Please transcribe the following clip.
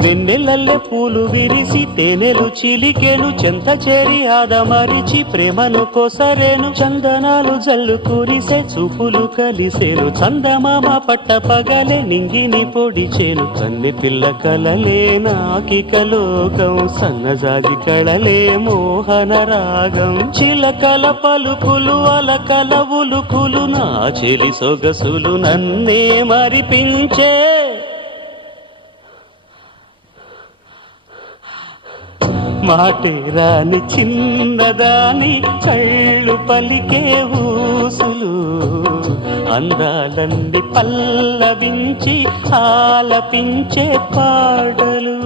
వెన్నెలల్లె పూలు విరిసి తేనెలు చిలికెను చెంత చేరి ఆదమరిచి ప్రేమను కొసరేను చందనాలు జల్లు కురిసే చూపులు కలిసేను చందమామ పట్ట పగలే నింగిని పొడిచేను కన్నె పిల్ల కలలే నాకిక లోకం సన్నజాజి కళలే మోహన రాగం చిలకల పలుకులు అలకల ఉలుకులు నా చెలి సొగసులు నన్నే మరిపించే మాటే రాని చిన్నదాని కళ్ళు పలికే ఊసులు అందాలన్నీ పల్లవించి ఆలపించే పాటలు